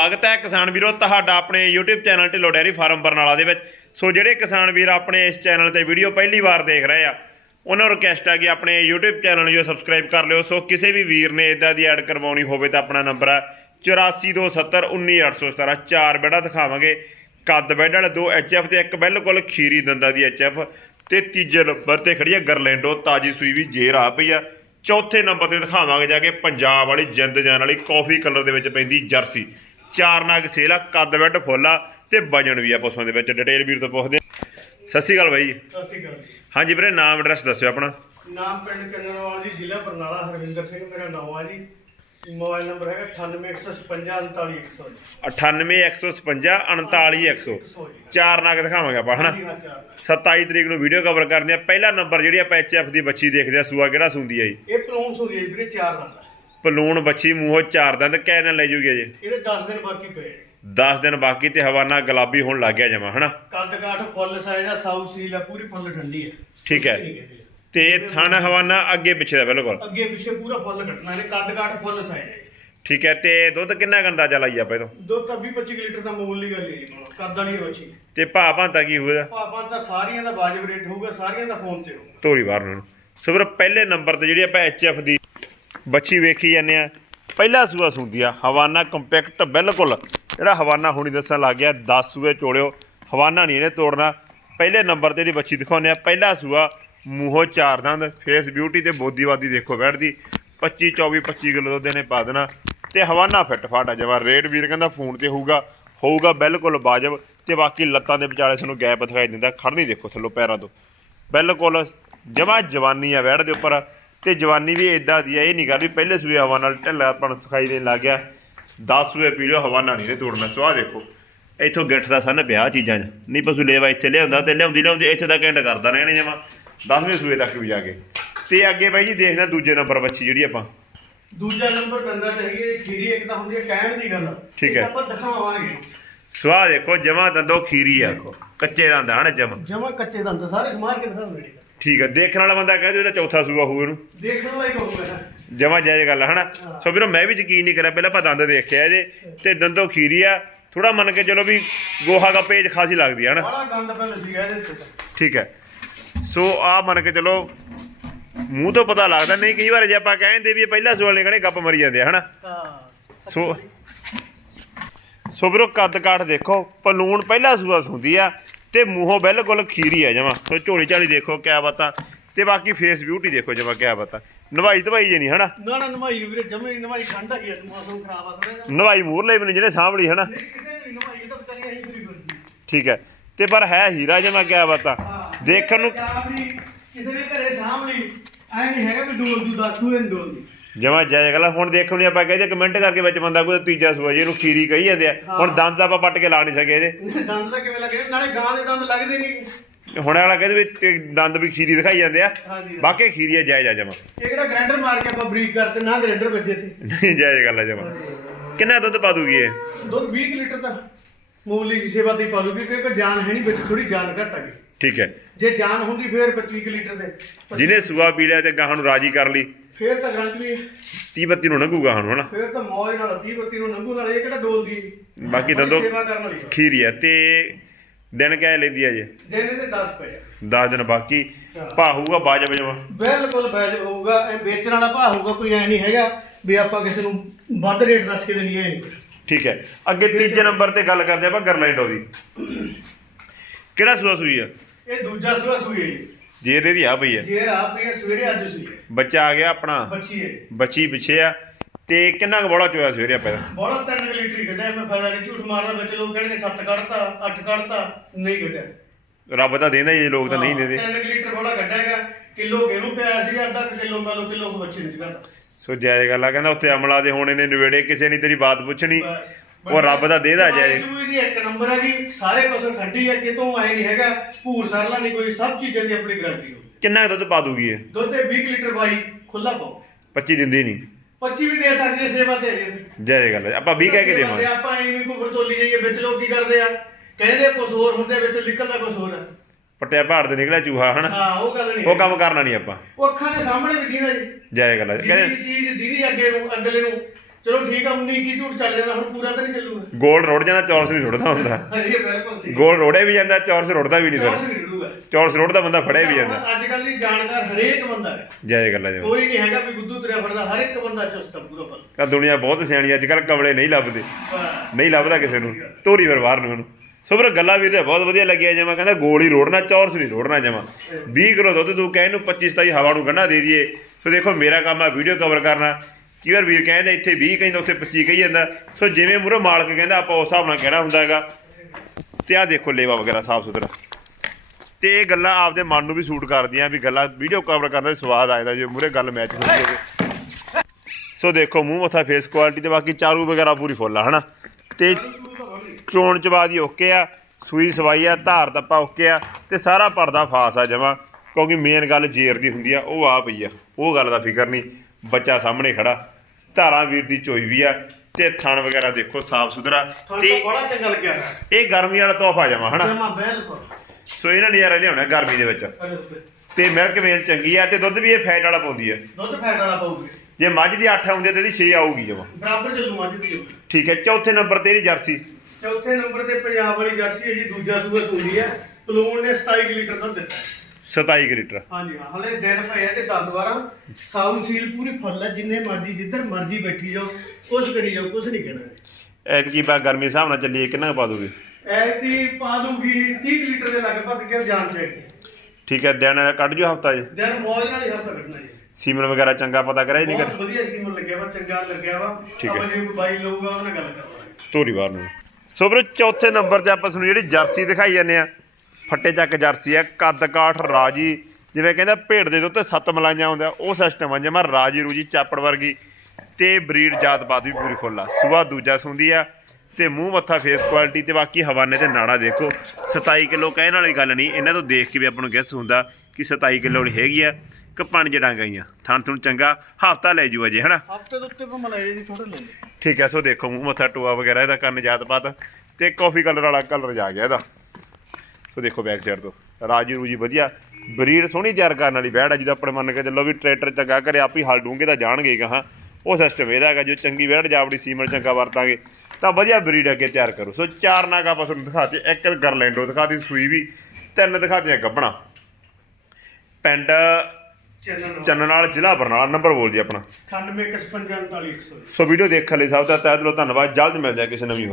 ਸਵਾਗਤ ਹੈ ਕਿਸਾਨ ਵੀਰੋ, ਤੁਹਾਡਾ ਆਪਣੇ YouTube channel Dhillon dairy farm Barnala ਦੇ ਵਿੱਚ। ਸੋ ਜਿਹੜੇ ਕਿਸਾਨ ਵੀਰ ਆਪਣੇ ਇਸ ਚੈਨਲ ਤੇ ਵੀਡੀਓ ਪਹਿਲੀ ਵਾਰ ਦੇਖ ਰਹੇ ਆ, ਉਹਨਾਂ ਨੂੰ ਰਿਕਵੈਸਟ ਆ ਕਿ ਆਪਣੇ YouTube ਚੈਨਲ ਨੂੰ ਜੋ ਸਬਸਕ੍ਰਾਈਬ ਕਰ ਲਿਓ। ਸੋ ਕਿਸੇ ਵੀ ਵੀਰ ਨੇ ਇਦਾਂ ਦੀ ਐਡ ਕਰਵਾਉਣੀ ਹੋਵੇ ਤਾਂ ਆਪਣਾ ਨੰਬਰ ਹੈ 8427191817 ਚਾਰ ਬੈੜਾ ਦਿਖਾਵਾਂਗੇ। ਕੱਦ ਬੈਡ ਵਾਲੇ ਦੋ ਐਚਐਫ ਤੇ ਇੱਕ ਬਿਲਕੁਲ ਖੀਰੀ ਦੰਦਾਂ ਦੀ ਐਚਐਫ ਤੇ ਤੀਜੇ ਨੰਬਰ ਤੇ ਖੜੀ ਆ ਗਰਲੈਂਡੋ, ਤਾਜੀ ਸੂਈ ਵੀ ਜੇਰ ਆ ਪਈ ਆ। ਚੌਥੇ ਨੰਬਰ ਤੇ ਦਿਖਾਵਾਂਗੇ ਜਾ ਕੇ ਪੰਜਾਬ ਵਾਲੀ ਜਿੰਦ ਜਾਨ ਵਾਲੀ ਕਾਫੀ ਕਲਰ ਦੇ ਵਿੱਚ ਪੈਂਦੀ ਜਰਸੀ। ਚਾਰ ਨਾਗ ਸੇਲ ਕੱਦ ਬੈਡ ਫੁੱਲਾ ਤੇ ਵਜਨ ਵੀ ਆ ਪਸ਼ੂਆਂ ਦੇ ਵਿੱਚ ਡਿਟੇਲ ਵੀਰ ਤੋਂ ਪੁੱਛਦੇ। ਸਤਿ ਸ਼੍ਰੀ ਅਕਾਲ ਬਾਈ ਜੀ। ਸਤਿ ਸ਼੍ਰੀ ਅਕਾਲ। ਜੀ ਹਾਂਜੀ ਵੀਰੇ ਨਾਮ ਐਡਰੈਸ ਦੱਸਿਓ ਆਪਣਾ। ਨਾਮ ਪਿੰਡ ਚੰਨਣਵਾਲ ਜੀ ਜ਼ਿਲ੍ਹਾ ਬਰਨਾਲਾ ਹਰਵਿੰਦਰ ਸਿੰਘ ਮੇਰਾ ਨਾਮ ਆ ਜੀ। ਮੋਬਾਈਲ ਨੰਬਰ ਹੈਗਾ 9815549100 98155 39100 ਜੀ। ਚਾਰ ਨਾਗ ਦਿਖਾਵਾਂਗੇ ਆਪਾਂ ਹਨਾ? ਜੀ ਹਾਂ ਚਾਰ 27 ਤਰੀਕ ਨੂੰ ਵੀਡੀਓ ਕਵਰ ਕਰਦੇ ਆ। ਪਹਿਲਾ ਨੰਬਰ ਜਿਹੜੀ ਆਪਾਂ ਐਚਐਫ ਦੀ ਬੱਚੀ ਦੇਖਦੇ ਆ ਸੂਆ ਕਿਹੜਾ ਸੁੰਦੀ ਆ ਜੀ? ਇਹ ਹੁੰਦੀ ਹੈ ਵੀਰੇ ਚਾਰ ਦੰਦ ਪਲੂਣ ਬੱਚੀ ਮੂੰਹੋਂ ਚਾਰ ਦੰਦ ਕੈ ਦਿਨ ਲੈ ਜੂਗੀ ਜੀ ਇਹਦੇ 10 ਦਿਨ ਬਾਕੀ ਪਏ 10 ਦਿਨ ਬਾਕੀ ਤੇ ਹਵਾਨਾ ਗੁਲਾਬੀ ਹੋਣ ਲੱਗ ਗਿਆ ਜਮਾ ਹਨਾ? ਕੱਦ ਕਾਠ ਫੁੱਲ ਸਾਈਜ਼ ਆ ਸਾਊ ਸੀਲ ਆ ਪੂਰੀ ਫੁੱਲ ਠੰਡੀ ਹੈ। ਠੀਕ ਹੈ ਤੇ ਥਣ ਹਵਾਨਾ ਅੱਗੇ ਪਿੱਛੇ ਦਾ ਬਿਲਕੁਲ? ਅੱਗੇ ਪਿੱਛੇ ਪੂਰਾ ਫੁੱਲ ਕੱਟਣਾ ਇਹਨੇ ਕੱਦ ਕਾਠ ਫੁੱਲ ਸਾਈਜ਼ ਹੈ ਠੀਕ ਹੈ ਤੇ ਦੁੱਧ ਕਿੰਨਾ ਗੰਦਾ ਚਲਾ ਜੀ ਆਪਾਂ ਇਹ ਤੋਂ ਦੁੱਧ ਤਾਂ 20 25 ਲੀਟਰ ਦਾ ਮੁੱਲ ਗੱਲ ਹੈ ਕੱਦ ਵਾਲੀ ਬੱਚੀ ਤੇ ਭਾਅ ਭਾਂਤਾ ਕੀ ਹੋਊਗਾ? ਭਾਪਾਂ ਤਾਂ ਸਾਰੀਆਂ ਦਾ ਵਾਜਬ ਰੇਟ ਹੋਊਗਾ ਸਾਰੀਆਂ ਦਾ ਫੋਨ ਤੇ ਹੋਊਗਾ। ਤੋਰੀ ਬਾਹਰ ਨੂੰ। ਸੋ ਵੀਰ ਪਹਿਲੇ ਨੰਬਰ ਤੇ ਜਿਹੜੀ ਆਪਾਂ ਐਚਐਫ ਦੀ ਬੱਚੀ ਵੇਖੀ ਜਾਂਦੇ ਆ। ਪਹਿਲਾ ਸੂਆ ਸੁੰਦੀ ਆ, ਹਵਾਨਾ ਕੰਪੈਕਟ ਬਿਲਕੁਲ। ਜਿਹੜਾ ਹਵਾਨਾ ਹੁਣੀ ਦੱਸਣ ਲੱਗ ਗਿਆ 10 ਸੂਏ ਚੋਲਿਓ। ਹਵਾਨਾ ਨਹੀਂ ਇਹਨੇ ਤੋੜਨਾ। ਪਹਿਲੇ ਨੰਬਰ ਤੇ ਜਿਹੜੀ ਬੱਚੀ ਦਿਖਾਉਂਦੇ ਆ। ਪਹਿਲਾ ਸੂਆ ਮੂੰਹੋਂ ਚਾਰ ਦੰਦ ਫੇਸ ਬਿਊਟੀ ਤੇ ਬੋਦੀਵਾਦੀ ਦੇਖੋ ਬੈਠਦੀ। 25 24 25 ਕਿਲੋ ਦੁੱਧ ਇਹਨੇ ਪਾ ਦੇਣਾ। ਤੇ ਹਵਾਨਾ ਫਿੱਟ ਫਾਟਾ ਜਮਾ। ਰੇਟ ਵੀਰ ਕਹਿੰਦਾ ਫੋਨ ਤੇ ਹੋਊਗਾ। ਹੋਊਗਾ ਬਿਲਕੁਲ ਵਾਜਬ। ਤੇ ਬਾਕੀ ਲੱਤਾਂ ਦੇ ਵਿਚਾਲੇ ਸਾਨੂੰ ਗੈਪ ਦਿਖਾਈ ਦਿੰਦਾ। ਖੜਨੀ ਦੇਖੋ ਥੱਲੋਂ ਪੈਰਾਂ ਤੋਂ। ਬਿਲਕੁਲ ਜਮਾ ਜਵਾਨੀ ਆ ਵੈੜ ਦੇ ਉੱਪਰ। ਤੇ ਜਵਾਨੀ ਵੀ ਇਦਾਂ ਦੀ ਆ ਇਹ ਨਹੀਂ ਗੱਲ ਵੀ ਪਹਿਲੇ ਸੂਏ ਹਵਾ ਨਾਲ ਢਿੱਲਾ ਆਪਾਂ ਨੂੰ ਸਿਖਾਈ ਦੇਣ ਲੱਗ ਗਿਆ। 10 ਸੂਏ ਪੀ ਲਿਓ ਹਵਾ ਨਾਲ ਨਹੀਂ ਤੇ ਤੋੜਨਾ ਸੋ ਆਹ ਦੇਖੋ। ਇੱਥੋਂ ਗਿੱਠ ਦਾ ਸਨ ਵਿਆਹ ਚੀਜ਼ਾਂ 'ਚ। ਨਹੀਂ ਪਸ਼ੂ ਲੇਵਾ ਇੱਥੇ ਲਿਆਉਂਦਾ ਤੇ ਲਿਆਉਂਦੀ ਲਿਆਉਂਦੀ ਇੱਥੇ ਤੱਕ ਐਂਡ ਕਰਦਾ ਰਹਿਣੇ ਜਮਾ। 10ਵੇਂ ਸੂਏ ਤੱਕ ਵੀ ਜਾ ਕੇ। ਤੇ ਅੱਗੇ ਬਾਈ ਜੀ ਦੇਖਦੇ ਦੂਜੇ ਨੰਬਰ ਬੱਚੀ ਜਿਹੜੀ ਆਪਾਂ। ਦੂਜਾ ਨੰਬਰ ਬੰਦਾ ਚਾਹੀਏ ਖੀਰੀ ਇੱਕ ਤਾਂ ਹੁੰਦੀ ਹੈ ਕਹਿਣ ਦੀ ਗੱਲ। ਠੀਕ ਹੈ। ਆਪਾਂ ਦਿਖਾਵਾਂਗੇ। ਸੋ ਆਹ ਦੇਖੋ ਜਮਾ ਦੰਦੋ ਖੀਰੀ ਆ ਕੱਚੇ ਦੰਦ ਹਨ ਜਮਾ। ਜਮਾ ਕੱਚੇ ਦੰਦ ਸਾਰੇ ਸਮਾਰ ਕੇ ਦਿਖਾ ਮੇਰੇ ਠੀਕ ਹੈ ਦੇਖਣ ਵਾਲਾ ਬੰਦਾ ਕਹਿੰਦਾ ਇਹਦਾ ਚੌਥਾ ਸੂਆ ਹੋਊ ਇਹਨੂੰ। ਦੇਖਣ ਵਾਲਾ ਹੀ ਕਹੂੰਗਾ ਜਮਾ ਜਾਇਜ਼ ਗੱਲ ਹਨਾ। ਸੋ ਵੀਰੋ ਮੈਂ ਵੀ ਯਕੀਨ ਨਹੀਂ ਕਰਿਆ ਪਹਿਲਾਂ ਆਪਾਂ ਦੰਦ ਦੇਖਿਆ ਇਹਦੇ ਤੇ ਦੰਦੋ ਖੀਰੀ ਆ। ਥੋੜਾ ਮੰਨ ਕੇ ਚਲੋ ਵੀ ਗੋਹਾ ਦਾ ਪੇਜ ਖਾਸੀ ਲੱਗਦੀ ਹੈ ਹਨਾ? ਬੜਾ ਗੰਦ ਪਹਿਲਾਂ ਸੀਗਾ ਇਹਦੇ ਤੇ ਤਾਂ। ਠੀਕ ਹੈ ਸੋ ਆ ਮੰਨ ਕੇ ਚਲੋ ਮੂੰਹ ਤੋਂ ਪਤਾ ਲੱਗਦਾ ਨਹੀਂ ਕਈ ਵਾਰ ਜੇ ਆਪਾਂ ਕਹਿੰਦੇ ਵੀ ਇਹ ਪਹਿਲਾ ਸਵਾਲ ਨੇ ਕਹਿੰਦੇ ਗੱਪ ਮਰੀ ਜਾਂਦੇ ਹਨਾ? ਹਾਂ। ਸੋ ਸੋ ਵੀਰੋ ਕੱਦ ਕਾਠ ਦੇਖੋ ਪਲੂਣ ਪਹਿਲਾ ਸੂਆ ਸੁੰਦੀ ਆ। ਤੇ ਮੂੰਹੋਂ ਬਿਲਕੁਲ ਖੀਰੀ ਆ ਜਮਾ। ਸੋ ਝੋਲੀ ਝਾਲੀ ਦੇਖੋ ਕਿਆ ਬਾਤਾਂ। ਤੇ ਬਾਕੀ ਫੇਸ ਬਿਊਟੀ ਦੇਖੋ ਜਮਾ ਕਿਆ ਬਾਤਾਂ। ਨਵਾਈ ਧਵਾਈ ਜੇ ਨਹੀਂ ਹਨਾ? ਨਾ ਨਾ ਨਮਾਈ ਨੀ ਵੀਰੇ ਜਮੇ ਨੀ ਨਮਾਈ ਠੰਡਾ ਹੀ ਹੈ ਮੌਸਮ ਖਰਾਬ ਆ ਥੋੜਾ ਨਵਾਈ ਮੂਰਲੇ ਵੀ ਨੇ ਜਿਹੜੇ ਸਾਂਭਲੀ ਹਨਾ? ਇਹ ਤਾਂ ਠੀਕ ਹੈ। ਤੇ ਪਰ ਹੈ ਹੀਰਾ ਜਮਾ ਕਿਆ ਬਾਤਾਂ। ਦੇਖਣ ਨੂੰ ਕਿਸੇ ਨੇ ਘਰੇ ਸਾਂਭ ਲਈ ਐ ਨਹੀਂ ਹੈਗਾ ਵੀ ਡੋਲ ਦੂ ਦੱਸ ਹੋਏ ਡੋਲ ਦੀ ਜਮਾ ਜਾਇਜ਼ ਗੱਲ ਆ। ਹੁਣ ਦੇਖੋ ਨਹੀਂ ਆਪਾਂ ਕਹਿੰਦੇ ਕਮੈਂਟ ਕਰਕੇ ਵਿੱਚ ਬੰਦਾ ਕੋਈ ਤੀਜਾ ਸੂਆ ਜੀ ਇਹਨੂੰ ਖੀਰੀ ਕਹੀ ਜਾਂਦੇ ਆ। ਹੁਣ ਦੰਦ ਤਾਂ ਆਪਾਂ ਪੱਟ ਕੇ ਲਾ ਨਹੀਂ ਸਕੇ ਇਹਦੇ। ਦੰਦ ਤਾਂ ਕਿਵੇਂ ਲੱਗੇ? ਨਾਲੇ ਗਾਂ ਦੇ ਦੰਦ ਲੱਗਦੇ ਨਹੀਂ ਹੁਣ ਵਾਲਾ ਕਹਿੰਦੇ ਵੀ ਤੇ ਦੰਦ ਵੀ ਖੀਰੀ ਦਿਖਾਈ ਜਾਂਦੇ ਆ। ਹਾਂਜੀ। ਬਾਕੀ ਖੀਰੀ ਆ ਜਾਇਜ਼ ਆ ਜਮਾ। ਇਹ ਕਿਹੜਾ ਗ੍ਰੈਂਡਰ ਮਾਰ ਕੇ ਆਪਾਂ ਬਰੀਕ ਕਰਤੇ ਨਾ ਗ੍ਰੈਂਡਰ ਵੱਜੇ ਤੇ। ਨਹੀਂ ਜਾਇਜ਼ ਗੱਲ ਆ ਜਮਾ। ਕਿੰਨਾ ਦੁੱਧ ਪਾ ਦੂਗੀ ਇਹ? ਦੁੱਧ 20 ਕੁ ਲੀਟਰ ਤਾਂ। ਮੂਲੀ ਦੀ ਸੇਵਾ ਤੇ ਹੀ ਪਾ ਦੂਗੀ ਕਿਉਂਕਿ ਜਾਨ ਹੈ ਨਹੀਂ ਵਿੱਚ ਥੋੜੀ ਜਾਨ ਘੱਟ ਆ ਗਈ। ਠੀਕ ਹੈ। ਜੇ ਜਾਨ ਹੁੰਦੀ ਫੇਰ 25 ਕੁ ਲੀਟਰ ਦੇ। ਜਿਹਨੇ ਸੂਆ ਪੀ ਲਿਆ ਤੇ ਗਾਹਾਂ ਨੂੰ ਰਾਜੀ ਕਰ ਲਈ। ਫੇਰ ਤਾਂ ਗਰੰਟ ਵੀ 30 32 ਨੂੰ ਲੰਘੂਗਾ ਹੁਣ ਹਨਾ? ਫੇਰ ਤਾਂ ਮੌਜ ਨਾਲ 30 32 ਨੂੰ ਨੰਗੂ ਨਾਲ ਇਹ ਕਿਹੜਾ ਡੋਲਦੀ ਬਾਕੀ ਦੰਦੋ ਸੇਵਾ ਕਰਨ ਵਾਲੀ। ਖੀਰੀ ਆ। ਤੇ ਦਿਨ ਕਿਆ ਲੈਂਦੀ ਆ ਜੇ? ਦਿਨ ਇਹਦੇ 10 ਪਏ ਆ। 10 ਦਿਨ ਬਾਕੀ। ਭਾ ਹੋਊਗਾ ਬਾਜਬ ਜਮਾ ਬਿਲਕੁਲ ਬੈਜ ਹੋਊਗਾ। ਇਹ ਵੇਚਣ ਵਾਲਾ ਭਾਅ ਹੋਊਗਾ ਕੋਈ ਐ ਨਹੀਂ ਹੈਗਾ ਵੀ ਆਪਾਂ ਕਿਸੇ ਨੂੰ ਵੱਧ ਰੇਟ ਦੱਸ ਕੇ ਦੇਣੀ ਇਹ ਨਹੀਂ ਠੀਕ ਹੈ। ਅੱਗੇ ਤੀਜੇ ਨੰਬਰ ਤੇ ਗੱਲ ਕਰਦੇ ਆਪਾਂ ਗਰਲੈਂਡੋ ਦੀ ਕਿਹੜਾ ਸੂਆ ਸੂਈ ਆ? ਇਹ ਦੂਜਾ ਸੂਆ ਸੂਈ ਹੈ ਜੀ। ਇਹਦੀ ਆ ਪਈ ਜੇ ਦੀ ਸਵੇਰੇ ਅੱਜ ਸੂਈ ਹੈ। ਬੱਚਾ ਆ ਗਿਆ ਆਪਣਾ। ਬੱਚੀ ਹੈ। ਬੱਚੀ ਪਿੱਛੇ ਆ। ਤੇ ਕਿੰਨਾ ਕੁ ਬੋਲਾ ਚੋਇਆ ਸਵੇਰੇ ਆਪਾਂ ਇਹਦਾ? ਬੜਾ ਤਿੰਨ ਕੁ ਲੀਟਰ ਹੀ ਕੱਢਿਆ ਮੈਂ ਫਾਇਦਾ ਨਹੀਂ। ਝੂਠ ਮਾਰਨਾ ਵਿੱਚ ਲੋਕ ਕਹਿਣਗੇ 7 ਕੱਢਤਾ 8 ਕੱਢਤਾ ਨਹੀਂ ਕੱਢਿਆ। ਰੱਬ ਤਾਂ ਦੇਂਦਾ ਜੇ ਲੋਕ ਤਾਂ ਨਹੀਂ ਦਿੰਦੇ। 3 ਲੀਟਰ ਬੜਾ ਕੱਢਿਆ ਹੈਗਾ। ਕਿਲੋ ਕਿਹਨੂੰ ਪਿਆ ਸੀਗਾ? ਅੱਧਾ ਕਿਲੋ ਮੰਨ ਲਓ ਕਿਲੋ ਬੱਚੇ ਨੂੰ ਸੀਗਾ ਸੋ ਜਾਇਜ਼ ਗੱਲ ਆ ਕਹਿੰਦਾ ਉੱਥੇ ਅਮਲਾ ਦੇ ਹੋਣੇ ਨੇ ਨਵੇੜੇ ਕਿਸੇ ਨੇ ਤੇਰੀ ਬਾਤ ਪੁੱਛਣੀ। ਉਹ ਰੱਬ ਦਾ ਦੇਦਾ ਜਾਏ। ਸੂਈ ਦੀ ਇੱਕ ਨੰਬਰ ਹੈ ਜੀ ਸਾਰੇ ਪਾਸੋਂ ਠੰਡੀ ਹੈ ਕਿਤੋਂ ਆਏ ਨਹੀਂ ਹੈਗਾ ਭੂਰ ਸਰਲਾ ਨਹੀਂ ਕੋਈ ਸਭ ਚੀਜ਼ਾਂ ਦੀ ਆਪਣੀ ਗਾਰੰਟੀ ਹੋਊਗੀ ਕਿੰਨਾ ਦੁੱਧ ਪਾ ਦੂਗੀ ਇਹ? ਦੁੱਧ ਦੇ 20 ਕੁ ਲੀਟਰ ਬਾਈ ਖੁੱਲਾ ਪਾਓ। 25 ਦਿੰਦੀ ਨਹੀਂ। 25 ਵੀ ਦੇ ਸਕਦੀ ਹੈ ਸੇਵਾ ਤੇ ਨੇ। ਜਾਇਜ਼ ਗੱਲ ਆ। ਆਪਾਂ 20 ਕਹਿ ਕੇ ਤੇ ਦੇਵਾਂਗੇ। ਆਪਾਂ ਐਵੇਂ ਕੋਈ ਵਰਤੋਲੀ ਜਾਈਏ ਵਿੱਚ ਲੋਕ ਕੀ ਕਰਦੇ ਆ? ਕਹਿੰਦੇ ਕੁਝ ਹੋਰ ਹੁੰਦੇ ਵਿੱਚ ਨਿਕਲਦਾ ਕੁਝ ਹੋਰ। ਆ ਪੱਟਿਆ ਪਹਾੜ ਤੇ ਨਿਕਲਿਆ ਚੂਹਾ ਹਨਾ? ਹਾਂ ਉਹ ਗੱਲ ਨਹੀਂ ਉਹ ਕੰਮ ਕਰਨਾ ਨਹੀਂ ਆਪਾਂ। ਉਹ ਅੱਖਾਂ ਦੇ ਸਾਹਮਣੇ ਵੀ ਦੀਨਾ ਜੀ। ਜਾਇਜ਼ ਗੱਲ। ਜਿਹਦੀ ਕਹਿੰਦੇ ਚੀਜ਼ ਦੀਦੀ ਅੱਗੇ ਨੂੰ ਅਗਲੇ ਨੂੰ ਚਲੋ ਠੀਕ ਆ 19 ਕੀ ਝੂਠ ਚੱਲ ਜਾਂਦਾ ਹੁਣ ਪੂਰਾ ਤਾਂ ਨਹੀਂ ਚੱਲੂਗਾ। ਗੋਲ ਰੋੜ ਜਾਂਦਾ ਚੌਰਸ ਨਹੀਂ ਰੁੜਦਾ ਹੁੰਦਾ। ਇਹ ਬਿਲਕੁਲ ਸਹੀ। ਗੋਲ ਰੋੜੇ ਵੀ ਜਾਂਦਾ ਚੌਰਸ ਰੁੜਦਾ ਵੀ ਨਹੀਂ ਚੌਰਸ ਫਿਰ। ਨਹੀਂ ਰੁੜੂਗਾ। ਚੌਰਸ ਰੋੜਦਾ ਬੰਦਾ ਫੜਿਆ ਵੀ ਜਾਂਦਾ। ਅੱਜ ਕੱਲ ਦੀ ਜਾਣਕਾਰ ਹਰੇਕ ਬੰਦਾ ਹੈ। ਜੈ ਗੱਲਾਂ ਜਿਵੇਂ। ਕੋਈ ਨਹੀਂ ਹੈਗਾ ਵੀ ਗੁੱਦੂ ਤੁਰਿਆ ਫਿਰਦਾ ਹਰ ਇੱਕ ਬੰਦਾ ਚੁਸਤ ਆ ਪੂਰਾ ਤਾਂ ਦੁਨੀਆ ਬਹੁਤ ਸਿਆਣੀ ਅੱਜ ਕੱਲ ਕਮਲੇ ਨਹੀਂ ਲੱਭਦੇ। ਨਹੀਂ ਲੱਭਦਾ ਕਿਸੇ ਨੂੰ। ਤੋਰੀ ਫਿਰ ਬਾਹਰ ਨੂੰ ਉਹਨੂੰ ਸੋ ਫਿਰ ਗੱਲਾਂ ਵੀ ਤੇ ਬਹੁਤ ਵਧੀਆ ਲੱਗੀਆਂ ਜਿਵੇਂ ਕਹਿੰਦਾ ਗੋਲ ਹੀ ਰੋੜਨਾ ਚੌਰਸ ਨਹੀਂ ਰੋੜਨਾ ਜਮਾ। 20 ਕਿਲੋ ਦੁੱਧ ਤੂੰ ਕਹਿ ਇਹਨੂੰ 25 27 ਹਵਾ ਨੂੰ ਗੰਢਾ ਦੇ ਦਈਏ। ਸੋ ਦੇਖੋ ਮੇਰਾ ਕੰਮ ਆ ਵੀਡੀਓ ਕਵਰ ਕਰਨਾ। ਕਈ ਵਾਰ ਵੀਰ ਕਹਿੰਦੇ ਇੱਥੇ 20 ਕਹਿੰਦਾ, ਉੱਥੇ 25 ਕਹੀ ਜਾਂਦਾ। ਸੋ ਜਿਵੇਂ ਮੂਰੇ ਮਾਲਕ ਕਹਿੰਦਾ, ਆਪਾਂ ਉਸ ਹਿਸਾਬ ਨਾਲ ਕਹਿਣਾ ਹੁੰਦਾ ਹੈਗਾ। ਤੇ ਆ ਦੇਖੋ ਲੇਵਾ ਵਗੈਰਾ, ਸਾਫ਼ ਸੁਥਰਾ। ਤੇ ਇਹ ਗੱਲਾਂ ਆਪਦੇ ਮਨ ਨੂੰ ਵੀ ਸੂਟ ਕਰਦੀਆਂ ਵੀ ਗੱਲਾਂ ਵੀਡੀਓ ਕਵਰ ਕਰਨ ਦਾ ਸਵਾਦ ਜਾਂਦਾ, ਜੇ ਮੂਰੇ ਗੱਲ ਮੈਚ ਹੁੰਦੀ ਹੋਵੇ। ਸੋ ਦੇਖੋ, ਮੂੰਹ, ਮੱਥਾ ਫੇਸ ਕੁਆਲਿਟੀ ਤੇ ਬਾਕੀ ਚਾਰੂ ਵਗੈਰਾ ਪੂਰੀ ਫੁੱਲ ਆ, ਹਨਾ? ਤੇ ਚੋਣ ਚਬਾਦੀ ਓਕੇ ਆ, ਸੂਈ ਸਵਾਈ ਆ, ਧਾਰ ਦੱਪਾ ਓਕੇ ਆ, ਤੇ ਸਾਰਾ ਪਰਦਾ ਫਾਸ ਆ ਜਮਾ। ਕਿਉਂਕਿ ਮੇਨ ਗੱਲ ਜੇਰ ਦੀ ਹੁੰਦੀ ਆ, ਉਹ ਆ ਪਈ ਆ, ਉਹ ਗੱਲ ਦਾ ਫਿਕਰ ਨਹੀਂ। ਬੱਚਾ ਸਾਹਮਣੇ ਖੜਾ। ਧਾਰਾਂ ਵੀਰ ਦੀ ਚੋਈ ਵੀ ਆ ਤੇ ਥਣ ਵਗੈਰਾ ਦੇਖੋ ਸਾਫ਼ ਸੁਥਰਾ। ਤੇ ਤਾਂ ਬੜਾ ਚੰਗਾ ਲੱਗਿਆ ਇਹ ਗਰਮੀ ਵਾਲਾ ਤੋਹਫਾ ਜਮਾ ਹਨਾ? ਜਮਾ ਬਿਲਕੁਲ। ਸੋ ਇਹਨਾਂ ਨਜ਼ਾਰਾ ਲਿਆਉਣਾ ਗਰਮੀ ਦੇ ਵਿੱਚ। ਅਰੇ ਉੱਤੇ। ਤੇ ਮਿਲਕ ਮੇਲ ਚੰਗੀ ਆ ਤੇ ਦੁੱਧ ਵੀ ਇਹ ਫੈਟ ਵਾਲਾ ਪਾਉਂਦੀ ਆ। ਦੁੱਧ ਫੈਟ ਵਾਲਾ ਪਾਉਗੇ ਜੇ ਮੱਝ ਦੀ 8 ਆਉਂਦੀ ਆ ਤੇ ਇਹਦੀ 6 ਆਊਗੀ ਜਮਾ। ਬਰਾਬਰ ਚੱਲੂ ਮੱਝ ਦੀ। ਉਹ। ਠੀਕ ਹੈ ਚੌਥੇ ਨੰਬਰ ਤੇ ਇਹਦੀ ਜਰਸੀ। ਚੌਥੇ ਨੰਬਰ ਤੇ ਪੰਜਾਬ ਵਾਲੀ ਜਰਸੀ ਹੈ ਜੀ ਦੂਜਾ ਸੂਆ ਹੁੰਦੀ ਹੈ। ਪਲੂਨ ਨੇ 27 ਲੀਟਰ ਦੁੱਧ ਦਿੱਤਾ। 27 ਲੀਟਰ। ਹਾਂਜੀ ਹਾਂ ਹਲੇ ਦਿਨ ਪਏ ਆ ਤੇ 10 12 ਸਾਊ ਸੀਲ ਪੂਰੀ ਫੁੱਲ ਹੈ ਜਿੰਨੇ ਮਰਜ਼ੀ ਜਿੱਧਰ ਮਰਜ਼ੀ ਬੈਠੀ ਜਾਓ ਕੁਛ ਕਰੀ ਜਾਓ ਕੁਛ ਨਹੀਂ ਕਹਿਣਾ। ਐਤਕੀ ਬਾ ਗਰਮੀ ਹਿਸਾਬ ਨਾਲ ਚੱਲੀਏ ਕਿੰਨਾ ਕੁ ਪਾ ਦੋਗੇ? ਐਸੀ ਪਾ ਦੂਗੀ 30 ਲੀਟਰ ਦੇ ਲਗਭਗ ਕਿ ਜਾਨ ਚਾਹੀਦੀ ਠੀਕ ਹੈ ਦਿਨ ਕੱਢ ਜੋ ਹਫਤਾ ਜੀ ਦਿਨ ਮੌਜ ਨਾਲ ਹੀ ਹੱਥ ਕੱਢਣਾ ਜੀ। ਸੀਮਨ ਵਗੈਰਾ ਚੰਗਾ ਪਤਾ ਕਰਿਆ ਨਹੀਂ ਬਹੁਤ ਕਰ ਵਧੀਆ ਸੀਮਨ ਲੱਗਿਆ ਵਾ ਚੰਗਾ ਲੱਗਿਆ ਵਾ। ਠੀਕ ਹੈ। ਆਪਾਂ ਜੇ ਕੋਈ ਬਾਈ ਲਊਗਾ ਉਹਨਾਂ ਗੱਲ ਕਰਾਂਗੇ। ਧੋਰੀ ਬਾਹਰ ਨੂੰ। ਸੋ ਵੀਰੋ ਚੌਥੇ ਨੰਬਰ ਤੇ ਆਪਾਂ ਤੁਹਾਨੂੰ ਜਿਹੜੀ ਜਰਸੀ ਦਿਖਾਈ ਜਾਂਦੇ ਆ ਫੱਟੇ ਚੱਕ ਜਰਸੀ ਆ ਕੱਦ ਕਾਠ ਰਾਜੀ ਜਿਵੇਂ ਕਹਿੰਦਾ ਭੇਡ ਦੇ ਉੱਤੇ ਸੱਤ ਮਲਾਈਆਂ ਆਉਂਦਾ ਉਹ ਸਿਸਟਮ ਆ ਜਿਵੇਂ ਰਾਜੀ ਰੂਜੀ ਚਾਪੜ ਵਰਗੀ ਤੇ ਬਰੀਡ ਜਾਤ ਬਾਤ ਵੀ ਪੂਰੀ ਫੁੱਲ ਆ। ਸੁਆ ਦੂਜਾ ਸੁੰਦੀ ਆ ਤੇ ਮੂੰਹ ਮੱਥਾ ਫੇਸ ਕੁਆਲਿਟੀ ਤੇ ਬਾਕੀ ਹਵਾਨੇ ਤੇ ਨਾੜਾ ਦੇਖੋ। 27 ਕਿਲੋ ਕਹਿਣ ਵਾਲੀ ਗੱਲ ਨਹੀਂ ਇਹਨਾਂ ਤੋਂ ਦੇਖ ਕੇ ਵੀ ਆਪਾਂ ਨੂੰ ਗੈਸ ਹੁੰਦਾ ਕਿ 27 ਕਿਲੋ ਵਾਲੀ ਹੈਗੀ ਆ ਕਿ ਪੰਜ ਡਾਂਗਾਂ ਹੀ ਆ ਥਾਂ ਥੁਣ ਚੰਗਾ ਹਫਤਾ ਲੈ ਜੂ ਅਜੇ ਹਨਾ? ਹਫ਼ਤੇ ਦੇ ਉੱਤੇ ਭਾਵੇਂ ਲੈ ਜੀ ਥੋੜੇ ਲੈ। ਠੀਕ ਹੈ ਸੋ ਦੇਖੋ ਮੂੰਹ ਮੱਥਾ ਟੂਆ ਵਗੈਰਾ ਇਹਦਾ ਕੰਨ ਜਾਤ ਪਾਤ ਤੇ ਕਾਫੀ ਕਲਰ ਵਾਲਾ ਕਲਰ ਜਾ ਗਿਆ ਇਹਦਾ। ਸੋ ਦੇਖੋ ਬੈਕ ਸਾਈਡ ਤੋਂ। ਰਾਜੀ ਰੂਜੀ ਵਧੀਆ। ਬਰੀਡ ਸੋਹਣੀ ਤਿਆਰ ਕਰਨ ਵਾਲੀ ਬੈੜ ਆ ਜਿਹਦਾ ਆਪਣੇ ਮੰਨ ਕੇ ਚੱਲੋ ਵੀ ਟਰੈਕਟਰ ਚੰਗਾ ਕਰੇ ਆਪ ਹੀ ਹਲ ਡੂੰਗੇ ਤਾਂ ਜਾਣਗੇ ਕਹਾਂ ਉਹ ਸਿਸਟਮ ਇਹਦਾ ਹੈਗਾ ਜੋ ਚੰਗੀ ਬੈੜ ਜਾਵੜੀ ਸੀਮਨ ਚੰਗਾ ਵਰਤਾਂਗੇ ਤਾਂ ਵਧੀਆ ਬਰੀਡ ਅੱਗੇ ਤਿਆਰ ਕਰੋ। ਸੋ ਚਾਰ ਨਾਗ ਆਪਾਂ ਤੁਹਾਨੂੰ ਦਿਖਾਤੇ ਇੱਕ ਗਰਲੈਂਡੋ ਦਿਖਾਤੀ ਸੂਈ ਵੀ ਤਿੰਨ ਦਿਖਾਤੀਆਂ ਗੱਬਣਾ। ਪਿੰਡ ਚੰਨਨ ਚੰਨਨਾਲ ਜ਼ਿਲ੍ਹਾ ਬਰਨਾਲਾ ਨੰਬਰ ਬੋਲ ਜੀ ਆਪਣਾ। 98 55 41 100 ਸੋ। ਵੀਡੀਓ ਦੇਖਣ ਲਈ ਸਭ ਦਾ ਤਹਿ ਦਿਲੋਂ ਧੰਨਵਾਦ ਜਲਦ ਮਿਲਦੇ ਆ ਕਿਸੇ ਨਵੀਂ